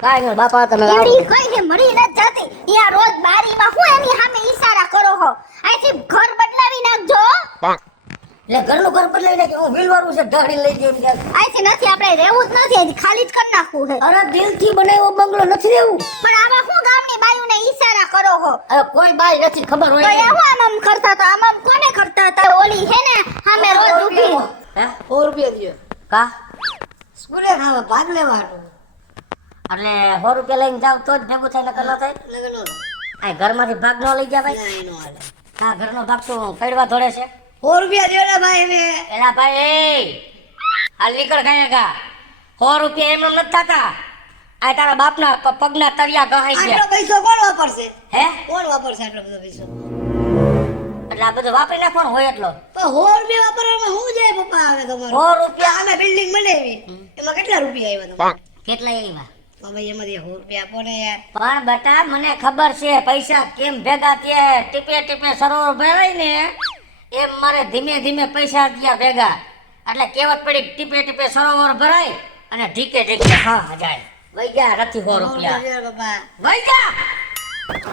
કાઈ ન બાપા તમે એડી કઈ ને મરી ન જાતી યા રોજ બારીમાં હું એની સામે ઈશારા કરો હો આથી ઘર બદલાવી નાખજો એટલે ઘરનું ઘર બદલાઈ નાખે હું વિલવારું છે ઢાળી લઈ ગયો ને આથી નથી આપણે રહેવું જ નથી આથી ખાલી જ કરી નાખવું છે અરે દિલથી બનાવ્યો બંગલો નથી રહેવું પણ આમાં હું ગામની બાયુને ઈશારા કરો હો અરે કોઈ બાઈ નથી ખબર તો હોય એ હું આમ કરતા હતા આમ કોને કરતા હતા ઓલી હે ને સામે રોજ ઊભી હે 100 રૂપિયા દિયો કા સ્કૂલે ખાવા ભાગ લેવાનું એટલે 100 રૂપિયા લઈને જાવ તો જ ભેગું થાય નકર ન થાય લગનો આ ઘરમાંથી ભાગ ન લઈ ગયા ભાઈ ના એનો હાલે આ ઘરનો ભાગ તો પડવા ધોડે છે 100 રૂપિયા દિયો ને ભાઈ હવે એલા ભાઈ આ નીકળ ગયા કા 100 રૂપિયા એમ નથી થતા આ તારા બાપના પગના તરિયા ગહાઈ આટલો ગયા પૈસો કોણ વાપરશે હે કોણ વાપરશે આટલો બધો પૈસો એટલે આ બધું વાપરી નાખવાનું હોય એટલો તો 100 રૂપિયા વાપરવામાં શું જાય પપ્પા હવે તમારો 100 રૂપિયા અમે બિલ્ડિંગ બનાવી એમાં કેટલા રૂપિયા આવ્યા તમારે કેટલા એવા તો ભાઈ એમાંથી 100 રૂપિયા આપો ને યાર પણ બેટા મને ખબર છે પૈસા કેમ ભેગા થયા ટીપે ટીપે સરોવર ભરાય ને એમ મારે ધીમે ધીમે પૈસા થયા ભેગા એટલે કહેવત પડી ટીપે ટીપે સરોવર ભરાય અને ઢીકે ઢીકે હા જાય વઈ ગયા નથી 100 રૂપિયા પપ્પા વઈ ગયા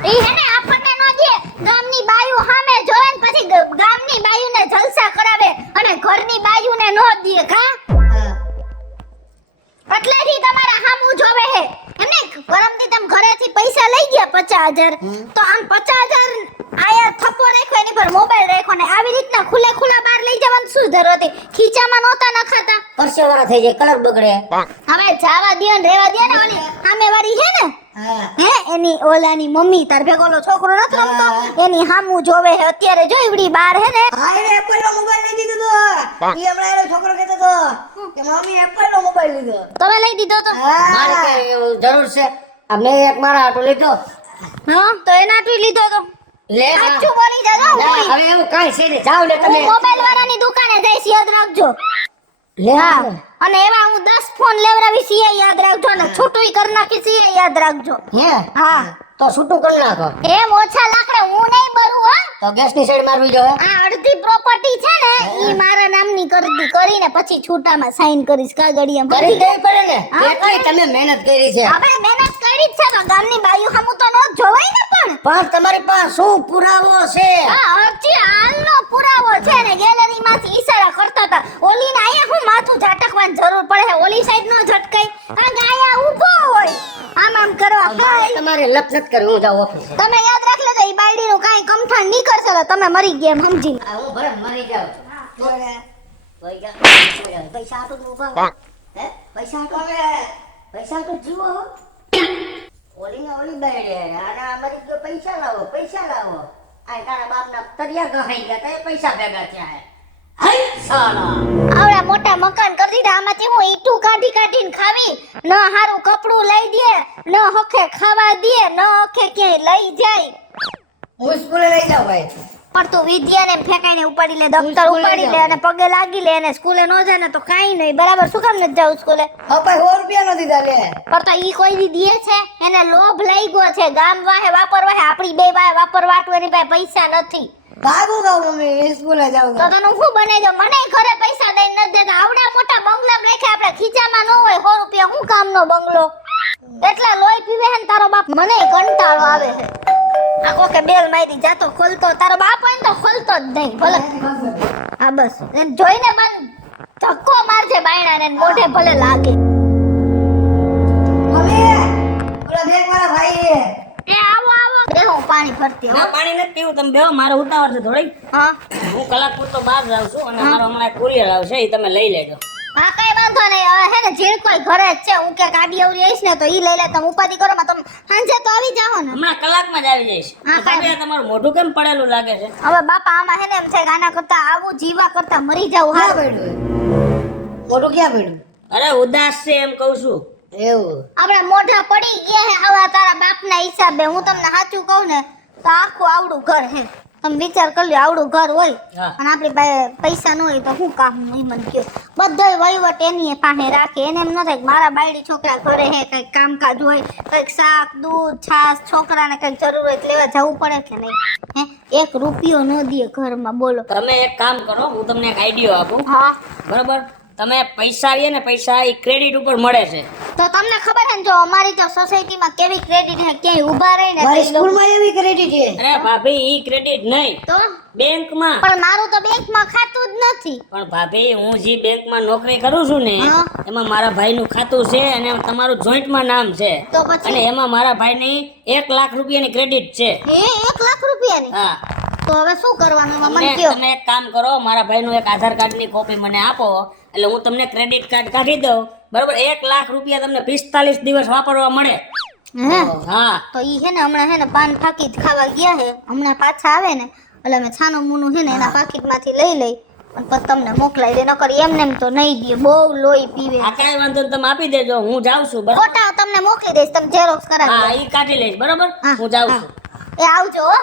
ઈ હે ને આપણને નો દે ગામની બાયુ સામે જોવે ને પછી ગામની બાયુને જલસા કરાવે અને ઘરની બાયુને નો દે કા એટલેથી તમારા હામું જોવે હે એમને પરમથી તમે ઘરેથી પૈસા લઈ ગયા 50,000 તો આમ 50,000 આયા થપ્પો રાખ્યો એની પર મોબાઈલ રાખ્યો ને આવી રીતના ખુલ્લે ખુલ્લા બહાર લઈ જવાનું શું જરૂર હતી ખીચામાં નહોતા નખાતા પરસેવાળા થઈ જાય કલર બગડે હવે જાવા દ્યો ને રેવા દ્યો ને ઓલી સામે વાળી હે ને હા હે એની ઓલાની મમ્મી તાર ભેગો ઓલો છોકરો નથી રમતો એની હામું જોવે હે અત્યારે જો ઈવડી બાર હે ને હા એને એપલ નો મોબાઈલ લઈ દીધો તો ઈ હમણાં એનો છોકરો કહેતો તો કે મમ્મી એપલ નો મોબાઈલ લીધો તમે લઈ દીધો તો મારે કઈ એવું જરૂર છે આ મેં એક મારા આટો લીધો હા તો એના તું લીધો તો લે સાચું બોલી જાજો ના, હવે એવું કાંઈ છે નહીં જાઓ ને તમે મોબાઈલ વાળાની દુકાને જઈશ યાદ રાખજો લે હા અને એવા હું 10 ફોન લેવરાવી છીએ યાદ રાખજો ને છૂટું કર નાખી છીએ યાદ રાખજો હે હા તો છૂટું કરી નાખો એમ ઓછા લાકડે હું નહીં ભરું હો તો ગેસની સાઈડ મારવી જોઈએ આ અડધી પ્રોપર્ટી છે ને ઈ મારા નામની કરીને પછી છૂટામાં સાઈન કરીશ કાગળિયામાં કરી દેવી પડે ને હા, કેટલી તમે મહેનત કરી છે આપણે મહેનત કરી જ છે પણ ગામની બાયુ સામું તો નો જોવાય ને પણ પણ તમારી પાસે શું પુરાવો છે હા અરજી હાલનો પુરાવો છે ને ગેલેરીમાંથી ઈશારા કરતા હતા ઓલીને આયા હું માથું ઝાટકવાની જરૂર પડે છે ઓલી સાઈડ નો ઝટકાય કારણ કે આયા ઊભો હોય આમ આમ કરવા મારે તમારે લપ નથી કરવી હું જાઉં ઓફિસે તમે યાદ રાખ લેજો ઈ બાયડીનું કાંઈ કમઠાણ નહીં કરશો તો તમે મરી ગયા એમ સમજી આ હું ભરે મરી જાઉં જોડે વઈ ગયા પૈસા આટલું જ ઉભા હે પૈસા આટલું પૈસા તો જીવો હો ઓલી ને ઓલી બેડે અને અમારી જો પૈસા લાવો આ તારા બાપના તરિયા ગહાઈ ગયા તે પૈસા ભેગા થયા હે હઈ સાલા આવડા મોટા મકાન કરી દીધા આમાંથી હું ઈટું કાઢીને ખાવી ન હારું કપડું લઈ દે ન હખે ખાવા દે ન હખે ક્યાંય લઈ જાય હું સ્કૂલે લઈ જાઉં ભાઈ પણ તું વિદ્યાને ફેંકાઈને ઉપાડી લે દફતર ઉપાડી લે અને પગે લાગી લે અને સ્કૂલે ન જાય ને તો કાંઈ નહીં બરાબર શું કામ નથી જાવ સ્કૂલે હા ભાઈ 100 રૂપિયા નો દીધા લે પણ તો ઈ કોઈ દી દે છે એને લોભ લઈ ગયો છે ગામ વાહે વાપરવા હે આપણી બે વાહે વાપરવાટું એની પાસે પૈસા નથી ભાગું ગાઉં મમ્મી સ્કૂલે જાઉં તો તને હું બનાવી દઉં મને ઘરે પૈસા દઈને નથી દેતા આવડા મોટા બંગલામાં રાખ્યા આપણે ખીચામાં ન હોય 100 રૂપિયા હું કામનો બંગલો એટલા લોહી પીવે હે ને તારો બાપ મને કંટાળો આવે છે આ કોકે બેલ મારી જાતો ખોલતો તારો બાપ હોય ને તો ખોલતો જ નહીં ભલે હા બસ એને જોઈને બંધ ધક્કો મારજે બાયણાને ને મોઢે ભલે લાગે મમ્મી ઓલા બેગ વાળા ભાઈ એ આવો બે હું પાણી ભરતી ના પાણી નથી પીવું તમે બેહો મારે ઉતાવળ છે થોડી હા હું કલાક પૂરતો બહાર જાઉં છું અને મારો હમણાં કુરિયર આવશે એ તમે લઈ લેજો હા કઈ વાંધો નહીં હવે હે ને જે કોઈ ઘરે જ છે હું કે ગાડી આવરી આવીશ ને તો ઈ લઈ લે તમે ઉપાધિ કરો માં તમે સાંજે તો આવી જાઓ ને હમણાં કલાકમાં જ આવી જઈશ હા, ભાભી આ તમારું મોઢું કેમ પડેલું લાગે છે હવે બાપા આમાં હે ને એમ છે કે આના કરતા આવું જીવા કરતા મરી જાવ ક્યાં હા પડ્યું મોટું ક્યાં પડ્યું અરે ઉદાસ છે એમ કહું છું એવું આપણે મોઢા પડી ગયા હે આવા તારા બાપના હિસાબે હું તમને સાચું કહું ને તો આખું આવડું ઘર હે તમે વિચાર કરી લો આવડું ઘર હોય હા. અને આપણી પાસે પૈસા ન હોય તો શું કામ નહીં મને કયો બધોય વહીવટ એની પાસે રાખે એને એમ ન થાય કે મારા બાયડી છોકરા ઘરે હે કંઈક કામકાજ હોય કંઈક શાક દૂધ છાશ છોકરાને કંઈક જરૂર હોય તો લેવા જવું પડે કે નહીં હે 1 રૂપિયો ન દે ઘરમાં બોલો તમે એક કામ કરો હું તમને એક આઈડિયો આપું હા બરાબર તમે પૈસા લઈએ ને પૈસા એ ક્રેડિટ ઉપર મળે છે. તો તમને ખબર છે ને જો અમારી તો સોસાયટીમાં કેવી ક્રેડિટ હે ક્યાંય ઊભા રહીને મારી તો ઈ લોકો- સ્કૂલમાં એવી ક્રેડિટ છે. અરે ભાભી ઈ ક્રેડિટ નહીં, તો બેંકમાં. પણ મારું તો બેંકમાં ખાતું જ નથી. પણ ભાભી હું જે બેંકમાં નોકરી કરું છું ને હા. એમાં મારા ભાઈનું ખાતું છે અને તમારું જોઈન્ટમાં નામ છે. તો પછી? અને એમાં મારા ભાઈની 1 લાખ રૂપિયાની ક્રેડિટ છે. એ 1 લાખ રૂપિયાની? હા. તો હવે શું કરવાનું એમાં મને તમે કયો. તમે એક કામ કરો, મારા ભાઈનું એક આધાર કાર્ડની કોપી મને આપો એટલે હું તમને ક્રેડિટ કાર્ડ કાઢી દઉં. બરોબર, 1 લાખ રૂપિયા તમને 45 દિવસ વાપરવા મળે. હે હા. તો ઈ હે ને હમણાં હે ને પાન ફાકી ખાવા ગયા હે, હમણાં પાછા આવે ને એટલે અમે છાનું મૂનું હે ને એના પાકીટમાંથી લઈ લઈ અને પછી તમને મોકલાઈ દે. નકર એમને એમ તો નહીં દે, બહુ લોહી પીવે. આ કાંઈ વાંધો નહીં, તમે આપી દેજો, હું જાઉં છું. બરાબર. ફોટા તમને મોકલી દઈશ, તમે ઝેરોક્સ હા, કરાવી ઈ કાઢી લઈશ. બરોબર, હા, હું જાઉં હા. છું. એ આવજો હો.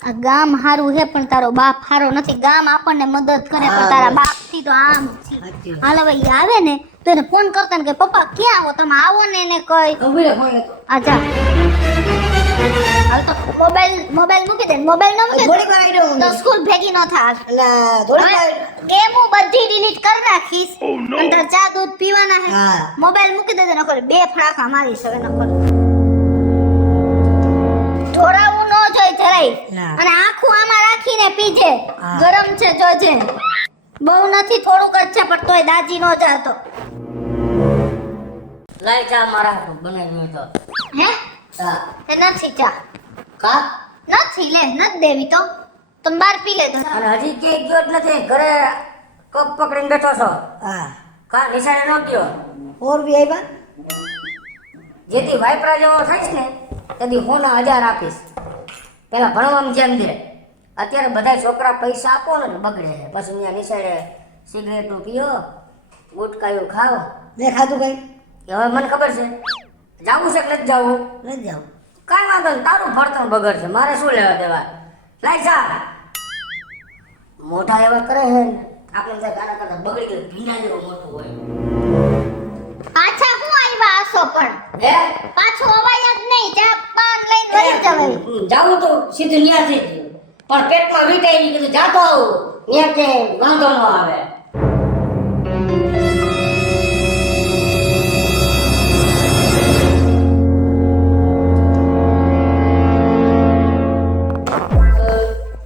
આ ગામ હારું હે પણ તારો બાપ હારો નથી. ગામ આપણને મદદ કરે પણ તારા બાપ થી તો આમ છે. સાચી વાત. હાલ હવે ઈ આવે ને તો એને ફોન કરતા ને કે પપ્પા ક્યાં આવો, તમે આવો ને એને કઈ ઉભી રહે, ફોન લેતો. આજા હાલ તો મોબાઈલ મૂકી દે. મોબાઈલ ન મૂકી થોડીક વાર આઈ તો સ્કૂલ ભેગી ન થાય. એટલે થોડીક વાર ગેમ હું બધી ડિલીટ કરી નાખીશ અને તાર ચા દૂધ પીવાના હે. હા. મોબાઈલ મૂકી દેજે નકર 2 ફડાકા મારીશ હવે નકર. ઢોરાવું ન જોઈ જરાય. ના. અને આખું આમાં રાખીને પીજે. હા. ગરમ છે જોજે. બહુ નથી, થોડુંક જ છે પણ તોય દાજી ન જાતો. લાય ચા મારા હાથું બનાવી તો. હે હા. એ નથી ચા. કા? નથી લે, નથી દેવી તો. તમે બાર પી લેજો. અને હજી ક્યાંય ગયો જ નથી, ઘરે કપ પકડીને બેઠો છો. હા કા નિશાળે ન ગયો? 4 બી આવ્યા. જેથી વાઇપરા જેવો થઈશ ને તેથી હોના 1000 આપીશ. પેલા ભણવામાં જેમ દે. અત્યારે બધા છોકરા પૈસા આપો ને એટલે બગડે છે. પછી અહીંયા નિશાળે સિગરેટો પીઓ, ગુટકાયું ખાઓ. મેં ખાધું કઈ કે હવે મને ખબર છે જાવું છે કે નથી જાવું. નથી જાવ. કાંઈ વાંધો નહીં, તારું ભણતર બગડશે, મારે શું લેવા દેવા. લાય જા. મોટા એવા કરે છે ને આપણે બધા ગાના કરતા બગડી ગયું ભીંડા જેવું મોટું હોય. પાછા હું આવ્યા આસો પણ હે પાછું અવાય જ નહીં. ચા પાન લઈને વહી જવાય. જાવું તો સીધું ન્યાથી જ. પણ પેટમાં વીટાઈ ગયું, કીધું જાતો આવું ત્યાં કે વાંધો ન આવે.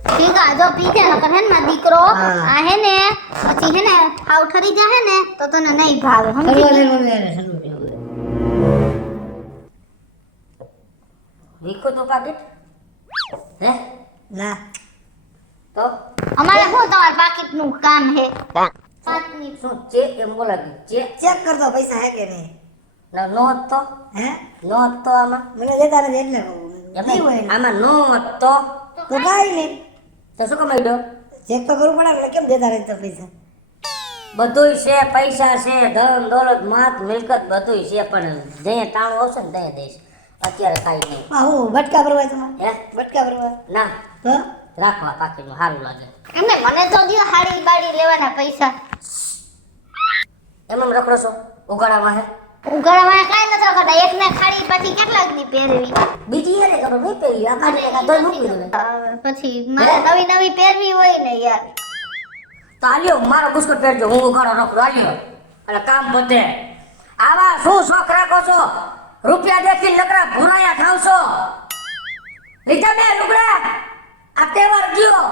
ઠીક આ જો પીધે નકર હે ને મારો દીકરો હા. આ હે ને પછી હે ને હાવ ઠરી જાહે ને તો તને નહીં ભાવે સમજી ઠંડુ ગઈ? ઠંડુ લે, ઠંડુ ઠંડુ. વીખો તો પાકીટ હે ના તો અમારે શું તમારા પાકીટનું કામ હે? પાંચની શું ચેક એમ બોલાવી ચેક ચેક કરતો પૈસા હે કે નહીં. નોટ તો હે નોટ તો આમાં મને દેતા નથી એટલે કહું. એમ નહીં હોય નહીં, ને. આમાં નોટ તો તો કાંઈ નહીં. તો શું કમાઈ ચેક તો કરવું પડે ને, કેમ દેતા નથી તો પૈસા. બધુંય છે, પૈસા છે, ધન દોલત માત મિલકત બધુંય છે, પણ જે ટાણું આવશે ને દઈ દઈશ. અત્યારે કાંઈ નહીં. આ હું બટકા ભરવાય તમારે? હે બટકા ભરવાય ના તો રાખવા પાકીટમાં સારું લાગે. એમને મને તો દિયો હાડી બાડી લેવાના પૈસા. એમ રખડો છો ઉગાડામાં હે ઉઘાડામાં કાંઈ નથી રખડતા. એકને ખાડી પછી કેટલાક ની પહેરવી. બીજી એને ખબર નહીં પેલી આ કાઢી લે તો મૂકી દે. પછી મારે નવી નવી પહેરવી હોય ને યાર. તો આલ્યો મારો બુસ્કટ પહેરજો, હું ઉગાડો રખડો આલ્યો અને કામ પતે. આવા શું શોખ રાખો છો? રૂપિયા દેખી નકરા ભૂરાયા થાવ છો. લીધા બે લુગડા, આ તહેવાર ગયો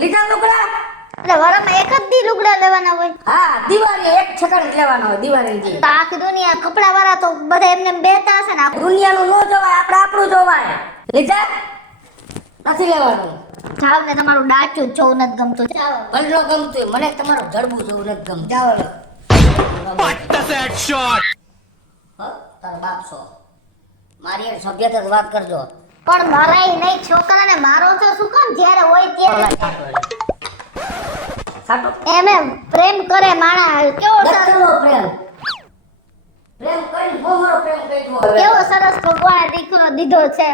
લીધા લુગડા. એટલે વરમાં એક જ દી લુગડા લેવાના હોય. હા દિવાળી એક છકડ જ લેવાનો હોય દિવાળી દી. તો આખી દુનિયા કપડા વાળા તો બધા એમને એમ બેતા હશે ને. દુનિયાનું નો જોવાય, આપણે આપણું જોવાય. લીધા નથી લેવાનું. જાવ ને તમારું ડાચું જ જોવું નથી ગમતું. જાવ. મને ન ગમતું, મને તમારું જડબું જોવું નથી ગમતું. જાઓ લો. તારો બાપ છો, મારી હારે સભ્યતા વાત કરજો. પણ મરાય નહીં છોકરાને મારો તો શું કામ જ્યારે હોય ત્યારે. સાટો એમે પ્રેમ કરે માણા. કેવો સરસ દત્તનો પ્રેમ પ્રેમ કરી મોહરો પ્રેમ કર્યો હવે. કેવો સરસ ભગવાને દીકરો દીધો છે.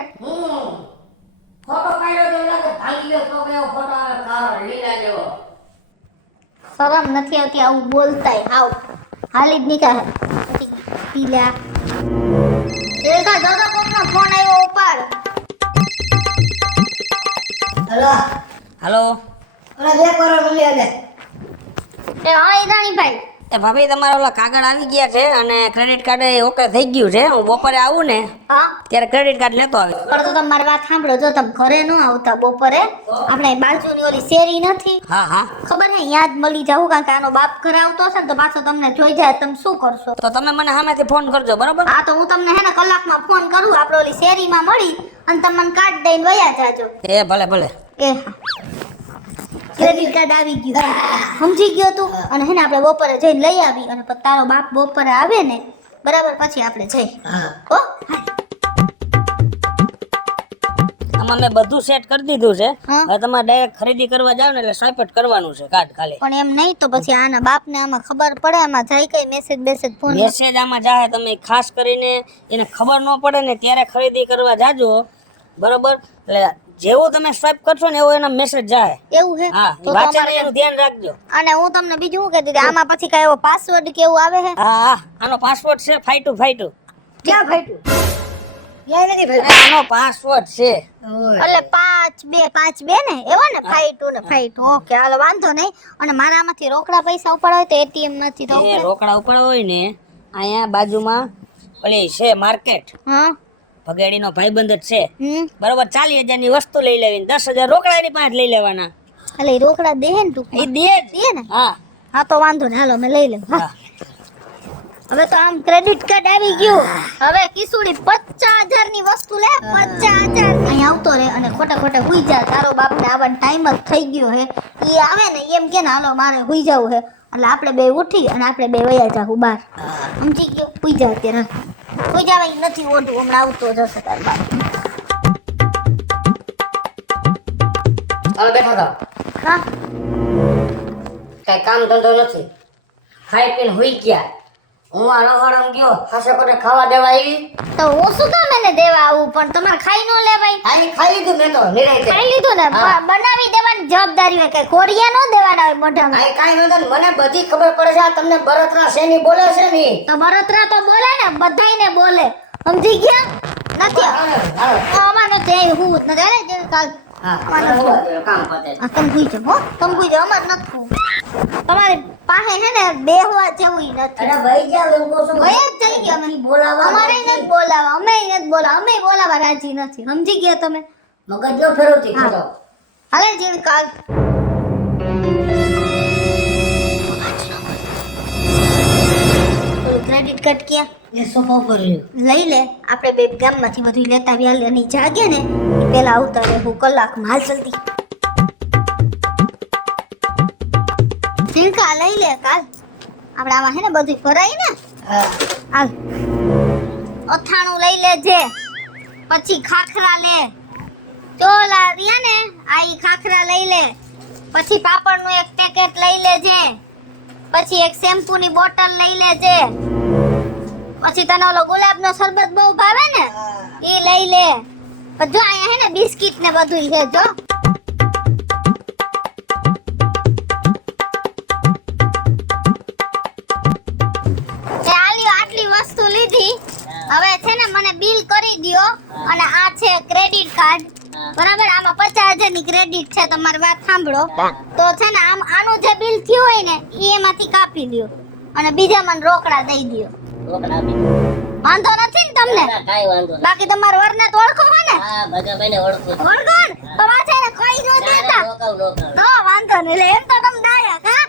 ફોટો પાડ્યો તો લાગે ભાંગી ગયો તો કેવો ફોટો આવે કાળો લીલા જેવો. શરમ નથી આવતી આવું બોલતાય. હાવ હાલી જ નીકળે. પીલા એકા જોતો કોકનો ફોન આવ્યો ઉપાડ. હલો હાલો. ઓલા બે કરોડ મળ્યા લે. એ હા ઈરાણીભાઈ, એ ભાભી તમારા ઓલા કાગળ આવી ગયા છે અને ક્રેડિટ કાર્ડ ઓકે થઈ ગયું છે. હું બપોરે આવું ને હા ત્યારે ક્રેડિટ કાર્ડ લેતો આવી. પણ તો તમારી વાત સાંભળો, જો તમે ઘરે ન આવતા બપોરે, આપણે બાજુની ઓલી શેરી નથી, હા હા, ખબર હે, યાદ મળી જાવ, કારણ કે આનો બાપ ઘરે આવતો હશે ને તો પાછો તમને જોઈ જાય, તમે શું કરશો? તો તમે મને સામેથી ફોન કરજો, બરોબર? હા તો હું તમને હે ને કલાકમાં ફોન કરું, આપણે ઓલી શેરીમાં મળી અને તમે મને કાર્ડ દઈને વયા જાજો. એ ભલે ભલે. એ હા, ક્રેડિટ કાર્ડ આવી ગયું, સમજી ગયો તું? અને હે ને આપણે બપોરે જઈને લઈ આવી અને પછી તારો બાપ બપોરે આવે ને, બરાબર, પછી આપણે જઈ. ઓ આમાં મેં બધું સેટ કરી દીધું છે. હા. હવે તમારે ડાયરેક્ટ ખરીદી કરવા જાવ ને એટલે સ્વાઈપ જ કરવાનું છે કાર્ડ ખાલી. પણ એમ નહીં તો પછી આના બાપને આમાં ખબર પડે, આમાં જાય કઈ મેસેજ બેસેજ ફોન? મેસેજ આમાં જાહે, તમે ખાસ કરીને એને ખબર ન પડે ને ત્યારે ખરીદી કરવા જાજો, બરોબર? એટલે જેવું તમે સ્વાઈપ કરશો ને એવો એનો મેસેજ જાય. એવું હે? હા, તો વાંચે તમારે- ને એનું ધ્યાન રાખજો. અને હું તમને બીજું શું કહેતી હતી, આમાં પછી કઈ એવો પાસવર્ડ કે એવું આવે હે? હા હા, આનો પાસવર્ડ છે 5252. ક્યાં ફાટ્યું? ક્યાંય નથી ફાટ્યું. આનો પાસવર્ડ છે. એટલે 5252 ને એવો ને, 52 ને 52. ઓકે, હાલો વાંધો નહીં. અને મારામાંથી રોકડા પૈસા ઉપાડવા હોય તો એટીએમ માંથી તો એ રોકડા ઉપાડવા હોય ને અહીંયા બાજુમાં ઓલી છે માર્કેટ, હા ભગેડીનો ભાઈબંધ જ છે, હમ બરોબર? 40,000 ની વસ્તુ લઈ લેવી, 10,000 રોકડા એની પાસે લઈ લેવાના. એટલે ઈ રોકડા દે હે ને તું? એ દે જ. દે ને? હા હા તો વાંધો નહીં, હાલો મેં લઈ લઉં. હા. હા. હવે તો આમ ક્રેડિટ કાર્ડ આવી ગયું. હવે કિસુડી 50,000 ની વસ્તુ લે, 50,000 અહીં આવતો રે અને ખોટા ખોટા હુઈ જા. તારો બાપને આવવાનો ટાઈમ જ થઈ ગયો હે. ઈ આવે ને એમ કે ને હાલો મારે હુઈ જાવું હે, એટલે આપણે બે ઉઠી અને આપણે બે વયા જાવું બહાર. સમજી ગયો? હુઈ જા અત્યારે. હુઈ જવાય નથી ઓઢું, હમણાં આવતો જશે તાર બાપ. હાલો બેઠા થાવ. હા કઈ કામ ધંધો નથી, ખાઈ પીને હુઈ ગયા. હું આ રહોડમ ગયો, ખાસે કોને ખાવા દેવા આવી. તો હું શું કામ એને દેવા આવું? પણ તમારે ખાઈ ન લેવાય? આની ખાઈ લીધું મેં તો નિરાંતે. ખાઈ લીધું ને? હા. બનાવી દેવાની જવાબદારી હોય, કઈ કોરિયા ન દેવાના હોય મોઢામાં. આઈ કાંઈ વાંધો નહીં, મને બધી ખબર પડે છે. આ તમને બળતરા શેની બોલે છે ને ઈ. તો બળતરા તો બોલે ને, બધાયને બોલે. સમજી ગયા? નથી હાલો, હાલો. અમાર નથી આવી, હું જ નથી. અરે જે કાલ હા, અમાર હાલો, નથી. હાલો, કામ પતે. આ તમે ભૂઈ જાઓ, હો, તમે ભૂઈ જાઓ, અમાર નથી ખાવું. તમારી પાસે હે ને બેહવા જેવું નથી. અરે ભાઈ જા, લોકો શું વહી જ થઈ ગયા અમે. બોલાવવા અમારે નથી બોલાવા, અમે નથી બોલાવા, અમે બોલાવા રાજી નથી. સમજી ગયા તમે? મગજ નો ફેરવતી હા. ખોટો. હાલે જીણ કાલ. ઓલું ક્રેડિટ કાર્ડ ક્યાં? એ સોફા ઉપર રહ્યું. લઈ લે, આપણે બે ગામમાંથી બધું લેતા આવ્યા. અને જાગે ને ઈ પેલા આવતા રહે. હું કલાકમાં હાલ જલ્દી. ઝીણકા લઈ લે કાલ. આપણે આમાં હે ને બધું ભરાય ને. હા. હાલ અથાણું લઈ લેજે, પછી ખાખરા લે. ચોલા રહ્યા ને આ ઈ ખાખરા લઈ લે. પછી પાપડનું એક પેકેટ લઈ લેજે. પછી એક શેમ્પૂની બોટલ લઈ લેજે. પછી તને ઓલો ગુલાબનો શરબત બહુ ભાવે ને, ઈ લઈ લે. પછી જો અહીંયા હે ને બિસ્કિટ ને બધું છે જો. એ આલ્યો આટલી વસ્તુ લીધી. હવે છે ને મને બિલ કરી દ્યો. અને આ છે ક્રેડિટ કાર્ડ, બરાબર? આમાં 50,000 ની ક્રેડિટ છે. તમારી વાત સાંભળો તો છે ને આનું જે બિલ થયું હોય ને ઈ એમાંથી કાપી લ્યો અને બીજા મને રોકડા દઈ દ્યો. રોકડા આપી. વાંધો નથી ને તમને? ના, કાંઈ વાંધો નહીં. બાકી તમારા વરને તો ઓળખો હો ને? હા, ભગાભાઈને ઓળખું છું. ઓળખો ને? તો પાછા એને કઈ ન દેતા. રોકાવ. તો વાંધો નહીં. એટલે એમ તો તમે ડાયક, હા?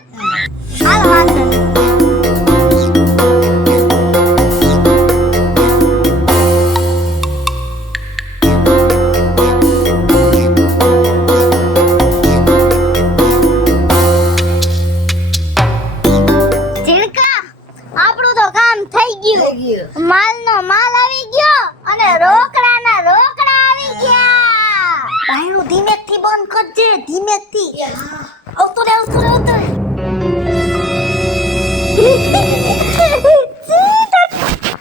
હાલો વાંધો નહીં. ઝીણકા, આપણું તો કામ થઈ ગયું. માલનો માલ આવી ગયો અને રોકડાના રોકડા આવી ગયા. બાયણું ધીમેકથી બંધ કરજે, ધીમેકથી. આવતો રે, આવતો રે, આવતો રે.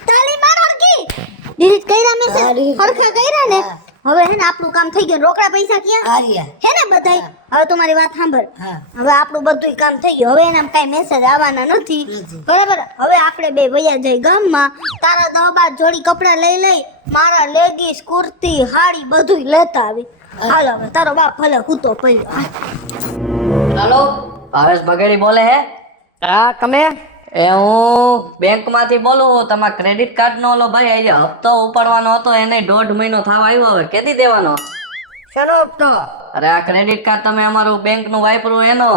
તાલી માર ઓળખી. ડિલીટ કર્યા મેસેજ, હરખા કર્યા ને. હવે હે ને આપણું કામ થઈ ગયું. રોકડા પૈસા ક્યાં? આર્યા. હે ને બધાય? હવે તમારી વાત સાંભળ. હા. હવે આપણું બધું કામ થઈ ગયું. હવે એના કાંઈ મેસેજ આવવાના નથી, બરાબર? હવે આપણે બે વયા જઈ ગામમાં. તારા 10-12 જોડી કપડાં લઈ લઈ, મારા લેગીસ, કુર્તી, હાડી બધું લેતા આવી. હાલો હવે તારો બાપ ભલે હૂતો પડ્યો. હાલો ભાવેશ બગેડી બોલે હે? હા તમે એ હું બેંકમાંથી બોલું. તમારા ક્રેડિટ કાર્ડ નો ઓલો ભાઈ આજે હપ્તો ઉપાડવાનો હતો, એને 1.5 મહિનો થવા આવ્યો. હવે કેદી દેવાનો? શેનો હપ્તો? અરે આ ક્રેડિટ કાર્ડ તમે અમારું બેંક નું વાપરું એનો.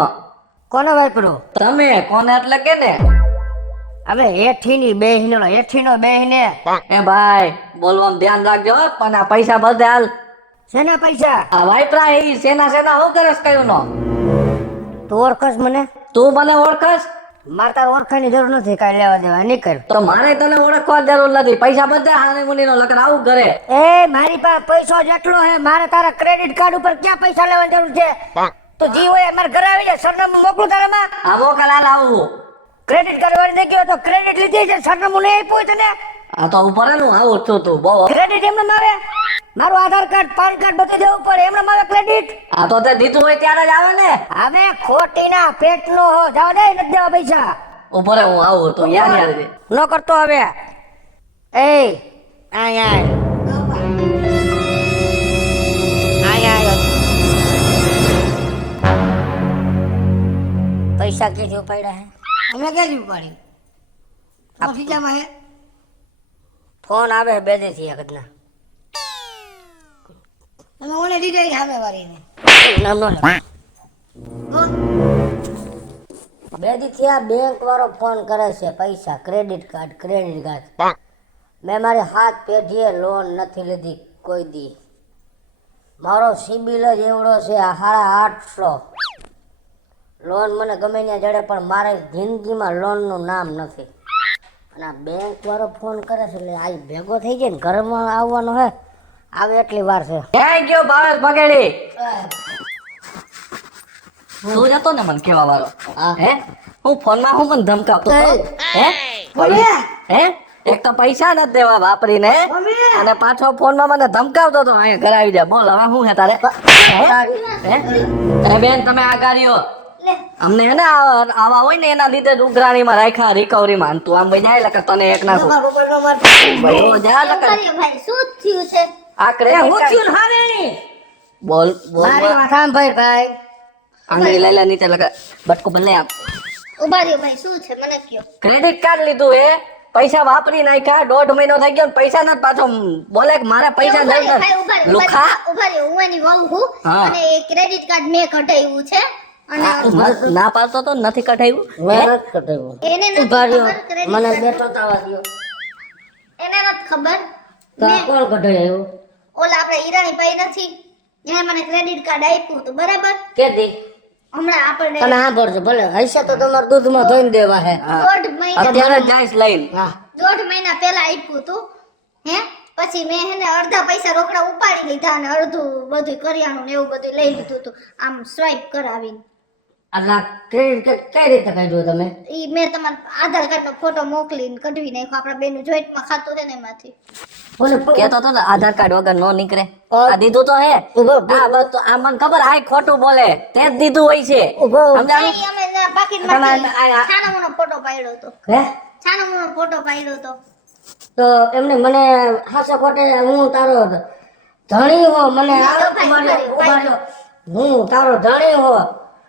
કોને વાપરો? તમે કોને એટલે કે ને? હવે હેઠીની બેહીનો હેઠીનો બેહીને. એ ભાઈ બોલવામાં ધ્યાન રાખજો હો. પણ આ પૈસા બધે હાલ શેના પૈસા? આ વાપરા એ સેના હું કરસ કયું નો? તું ઓળખસ મને? તું મને ઓળખસ? મારે તારે ઓળખાની જરૂર નથી, કાંઈ લેવા દેવા નહીં કર. તો મારે તને ઓળખવા જરૂર નથી. પૈસા બધા હાની મુની નો લખન આવું કરે. એ મારી પાસે પૈસો જેટલો હે, મારે તારા ક્રેડિટ કાર્ડ ઉપર ક્યાં પૈસા લેવાની જરૂર છે? તો જી હોય મારે ઘરે આવી જાય, સરનામું મોકલું તારામાં. આ મોકલ હાલ આવું. ક્રેડિટ કાર્ડ વાળી નહીં ગયો તો ક્રેડિટ લીધી છે, સરનામું નહીં આપ્યું તને? આ તો ઉપર નું આવું છું તું બહુ. ક્રેડિટ એમને આવે? મારું આધાર કાર્ડ પાન કાર્ડ બધું દેવું પડે, એમને આવે ક્રેડિટ? આ તો તે દીધું હોય ત્યારે જ આવે ને. હવે ખોટીના પેટનો હો, જવા દે, નથી દેવા પૈસા. ઉપર હું આવું તું યાદ યાદ દે. ન કરતો હવે. એ આય આય આય આય પૈસા કેથી ઉપાડ્યા હે? અમે ક્યાંથી ઉપાડી? આ ખીચામાં હે? ફોન આવે બે દેથી એક જ ના. તમે ઓને દીધો સામે વાળીને. નામ નો લે. બે દીથી આ બેંક વાળો ફોન કરે છે, પૈસા ક્રેડિટ કાર્ડ. મેં મારી 7 પેઢીએ લોન નથી લીધી કોઈ દી. મારો સિબિલ જ એવડો છે 850. લોન મને ગમે ત્યાં જડે, પણ મારે જિંદગીમાં લોનનું નામ નથી. અને આ બેંક વાળો ફોન કરે છે એટલે આ ભેગો થઈ જાય ને ઘરમાં આવવાનો હે. આવે એટલી વાર છે. ક્યાં ગયો ભાવેશ બગેડી? તું જતો ને મને કેવા વાળો. હે હું ફોનમાં હું મને ધમકાવતો હતો. હે એક તો પૈસા નથી દેવા વાપરીને, અને પાછો ફોનમાં મને ધમકાવતો હતો. અહીંયા ઘરે આવી જા. બોલ હવે શું હે તારે? હે બેન તમે આ ગાડીઓ અમને હે ને આવા હોય ને એના લીધે ઉઘરાણીમાં રાખ્યા રિકવરીમાં. તું આમ ભાઈ જાય લકર તને એક નાખું. ભાઈ જા લકર. ભાઈ શું થયું છે? આકરે હું થયું હાવેણી? બોલ બોલ મારી વાત સાંભળ ભાઈ. આંગળી લઈ લે નીચે લગા બટકો બદલે આપ. ઉભા રહ્યો ભાઈ, શું છે મને કયો. ક્રેડિટ કાર્ડ લીધું હે, પૈસા વાપરી નાખ્યા, 1.5 મહિનો થઈ ગયો ને પૈસા નથી. પાછો બોલે કે મારે પૈસા નથી. લુખા ઉભા રહ્યો, હું એની વહુ છું હા. અને એ ક્રેડિટ કાર્ડ મેં કઢાવ્યું છે અને ના પાડતો તો નથી કઢાવ્યું. મેં નથી કઢાવ્યું. એને નથી ઉભા રહ્યો, ખબર credit મને card. બેઠો થવા દ્યો. એને નથી ખબર. તો આ કોણ કઢાવ્યું? ઓલા આપણે ઈરાની ભાઈ નથી, એને મને ક્રેડિટ કાર્ડ આપ્યું હતું બરાબર. કેદી? હમણાં આપણે તમે સાંભળજો, ભલે હશે તો તમારે દૂધમાં ધોઈને દેવા હે. અત્યારે જાય લઈને. હા. 1.5 મહિના પહેલા આપ્યું હતું હે. પછી મેં હેને અડધા પૈસા રોકડા ઉપાડી લીધા અને અડધું બધું કરિયાણું ને એવું બધું લઈ લીધું હતું આમ સ્વાઈપ કરાવીને. આટલા ક્રેડિટ કાર્ડ કઈ રીતે કાઢ્યું તમે? ઈ મેં તમારા આધાર કાર્ડ નો ફોટો મોકલીને કઢવી નાખ્યો. આપણા બેનું જોઈન્ટમાં ખાતું છે ને એમાંથી. ઓલે કેતો તો ને આધાર કાર્ડ વગર નો નીકળે. હા. આ દીધું તો હે. ઉભો, આ બસ તો આ મને ખબર આ ખોટું બોલે. તે જ દીધું હોય છે. ઉભો. સમજાણું? નહીં, અમે ના પાકીટમાંથી તમારે આ- છાનામાનો ફોટો પાડ્યો હતો. હે? છાનામાનો ફોટો પાડ્યો હતો. તો એમને મને હાસે ખોટે હું તારો ધણી હો, મને તો ભાઈ, ઉભા રહ્યો, ભાઈ. ઉભા રહ્યો. હું તારો ધણી હો,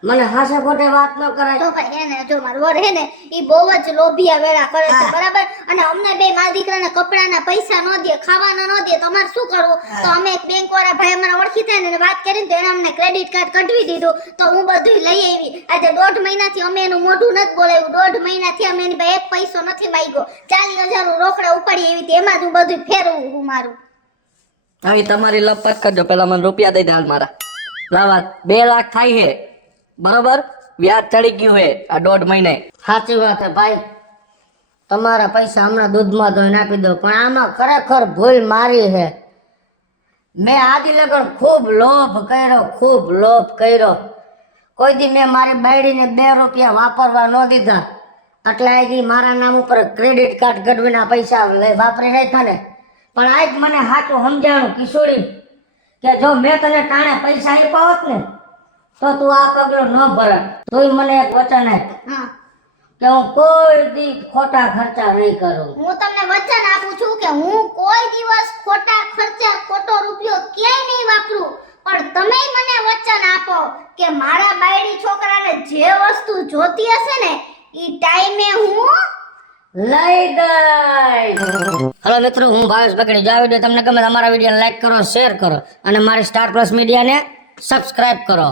મને હાસે ખોટે વાત ન કરાય. તો ભાઈ હે ને જો મારો વર હે ને ઈ બહુ જ લોભિયા વેળા કરે છે બરાબર. અને અમને બે મારા દીકરાને કપડાના પૈસા ન દે, ખાવાના ન દે, તો અમારે શું કરવું? તો અમે એક બેંક વાળા ભાઈ અમારા ઓળખીતા ને એને વાત કરીને તો એને અમને ક્રેડિટ કાર્ડ કઢવી દીધું. તો હું બધું લઈ આવી. આજે 1.5 મહિનાથી અમે એનું મોઢું નથી બોલાવ્યું. 1.5 મહિનાથી અમે એની પાસે એક પૈસો નથી માંગ્યો. 40,000 નું રોકડા ઉપાડી આવી હતી, એમાં જ હું બધું ફેરવું હું મારું. હવે તમારી લપત કરજો. પેલા મને રૂપિયા દઈ દે હાલ મારા. લાવા 2 લાખ થાય છે બરોબર. વ્યાજ ચડી ગયું હે આ 1.5 મહિને. સાચી વાત હે ભાઈ, તમારા પૈસા હમણાં દૂધમાં ધોઈને આપી દો, પણ આમાં ખરેખર ભૂલ મારી છે. મેં આદિ લગન ખૂબ લોભ કર્યો. કોઈ દી મેં મારી બાયડીને 2 રૂપિયા વાપરવા ન દીધા. એટલે આજી મારા નામ ઉપર ક્રેડિટ કાર્ડ ગઢવીના પૈસા વાપરી રાખ્યા ને. પણ આજ મને સાચું સમજાણું કિશોરી, કે જો મેં તને ટાણે પૈસા આપ્યા હોત ને તો તું આ પગલો ન ભરત. તોય મને એક વચન આપ હા, કે હું કોઈ દી ખોટા ખર્ચા નહીં કરું. હું તમને વચન આપું છું કે હું કોઈ દિવસ ખોટા ખર્ચા, ખોટો રૂપિયો ક્યાંય નહીં વાપરું. પણ તમે મને વચન આપો કે મારા બાયડી છોકરાને જે વસ્તુ જોતી હશે ને ઈ ટાઈમે હું લઈ દઈશ. હલો મિત્રો, હું ભાવેશ બકડી. જો આ વિડીયો તમને ગમે તો અમારા વિડીયોને લાઈક કરો, શેર કરો અને મારી સ્ટાર પ્લસ મીડિયાને સબસ્ક્રાઇબ કરો.